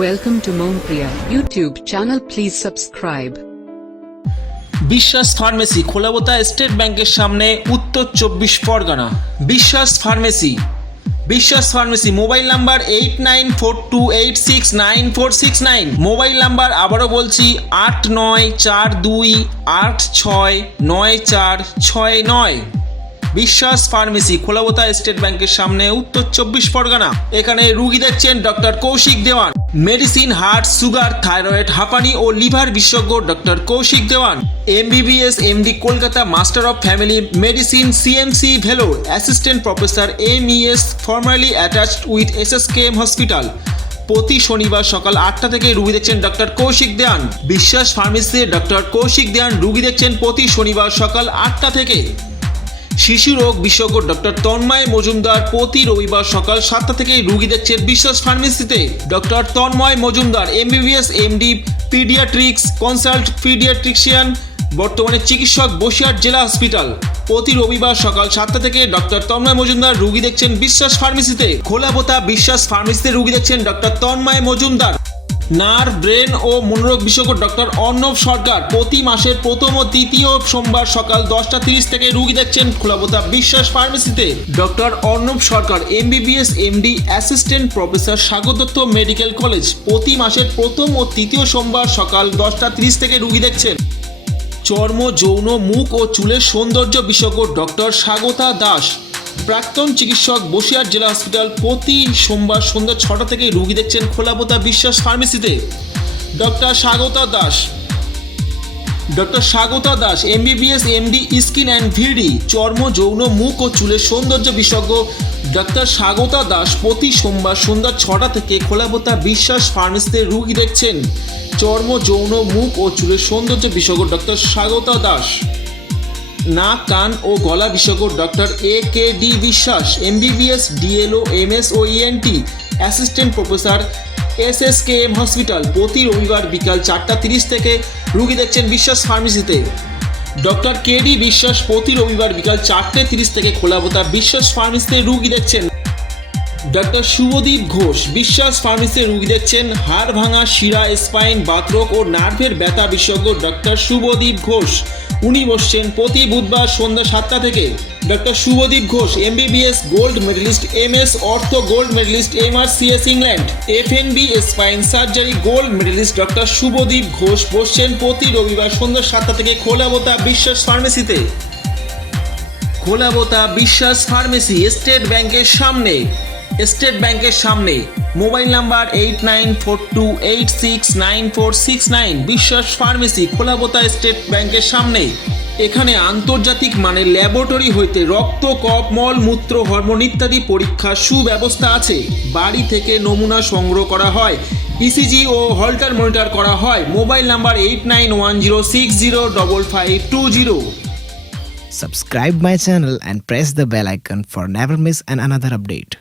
Welcome to Monpriya YouTube channel. Please subscribe. Biswas pharmacy Kholapota state ব্যাংকের সামনে Uttar Chabbish Pargana Biswas pharmacy Biswas pharmacy mobile number eight nine four two eight six nine four six nine mobile number আবারও বলছি আট নয় চার দুই আট ছয় নয় চার ছয় নয় বিশ্বাস ফার্মেসি খোলাবতা স্টেট ব্যাংকের সামনে উত্তর চব্বিশ পরগনা। এখানে রুগী দেখছেন doctor Kaushik Dewan. Medicine, heart, sugar, thyroid, হাঁপানি ও লিভার বিশেষজ্ঞ doctor Kaushik Dewan. MBBS, MD Kolkata, master of family medicine, CMC Vellore assistant professor M ES formerly attached with S S K M hospital প্রতি শনিবার সকাল আটটা থেকে রুগী দেখছেন ডক্টর কৌশিক দেয়ান বিশ্বাস ফার্মেসিতে ডক্টর কৌশিক দেয়ান রুগী দেখছেন প্রতি শনিবার সকাল আটটা থেকে। শিশু রোগ বিশেষজ্ঞ ডক্টর তন্ময় মজুমদার প্রতি রবিবার সকাল সাতটা থেকে রুগী দেখছেন বিশ্বাস ফার্মেসিতে। Doctor Tanmoy Majumdar, MBBS, MD, paediatrics consult paediatrician বর্তমানে চিকিৎসক বসিরহাট জেলা হসপিটাল। প্রতি রবিবার সকাল সাতটা থেকে ডক্টর তন্ময় মজুমদার রুগী দেখছেন বিশ্বাস ফার্মেসিতে। খোলাবোতা বিশ্বাস ফার্মেসিতে রুগী দেখছেন doctor Tanmoy Majumdar. Nerve, brain ও মনোরোগ বিশেষজ্ঞ ডক্টর অর্ণব সরকার প্রতি মাসের প্রথম ও তৃতীয় সোমবার সকাল দশটা তিরিশ থেকে রুগী দেখছেন খোলাবোতা বিশ্বাস ফার্মেসিতে। Doctor Arnab Sarkar, MBBS MD, assistant professor স্বাগতত্ব medical college প্রতি মাসের প্রথম ও তৃতীয় সোমবার সকাল দশটা তিরিশ থেকে রুগী দেখছেন। চর্ম, যৌন, মুখ ও চুলের সৌন্দর্য বিশেষজ্ঞ ডক্টর স্বাগতা দাস প্রাক্তন চিকিৎসক বসিরহাট জেলা হসপিটাল প্রতি সোমবার সন্ধ্যা ছটা থেকে রুগী দেখছেন খোলাপোতা বিশ্বাস ফার্মেসিতে। Doctor Swagata Das, doctor Swagata Das, MBBS, MD, skin and VD, চর্ম, যৌন, মুখ ও চুলের সৌন্দর্য বিশেষজ্ঞ ডক্টর স্বাগতা দাস প্রতি সোমবার সন্ধ্যা ছটা থেকে খোলাপোতা বিশ্বাস ফার্মেসিতে রুগী দেখছেন। চর্ম, যৌন, মুখ ও চুলের সৌন্দর্য বিশেষজ্ঞ ডক্টর স্বাগতা দাস। নাক, কান ও গলা বিশেষজ্ঞ doctor A K D Biswas, MBBS, DLO, MS O ENT, assistant professor S S K M hospital. প্রতি রবিবার বিকাল চারটা তিরিশ থেকে রুগী দেখছেন বিশ্বাস ফার্মেসিতে। ডক্টর কে ডি বিশ্বাস প্রতি রবিবার বিকাল চারটে তিরিশ থেকে খোলা বোতা বিশ্বাস ফার্মেসিতে রুগী দেখছেন। ডক্টর শুভদীপ ঘোষ, বিশ্বাস ফার্মেসিতে রুগী দেখছেন, হাড় ভাঙা, শিরা, স্পাইন বাতরোগ ও নার্ভের ব্যথা বিশেষজ্ঞ ডক্টর শুভদীপ ঘোষ। উনি বসছেন প্রতি বুধবার সন্ধ্যা সাতটা থেকে। Doctor Subhadip Ghosh, MBBS gold medallist M S ortho gold medallist M R CS England. F N B spine surgery gold medallist doctor Subhadip Ghosh বসছেন প্রতি রবিবার সন্ধ্যা সাতটা থেকে খোলাবতা বিশ্বাস ফার্মেসিতে। খোলাবতা বিশ্বাস ফার্মেসি স্টেট ব্যাংকের সামনে। স্টেট ব্যাংকের সামনে। Mobile number eight nine four two eight six nine four six nine Biswas pharmacy Kholapota state ব্যাংকের সামনে। এখানে আন্তর্জাতিক মানের ল্যাবরেটরি হইতে রক্ত কপ মল, মূত্র, হরমোন ইত্যাদি পরীক্ষার সুব্যবস্থা আছে। বাড়ি থেকে নমুনা সংগ্রহ করা হয় ইসিজি ও হল্টার মনিটর করা হয়। Mobile number eight nine one zero six zero double five two zero Subscribe my channel and press the bell icon for never miss an another update.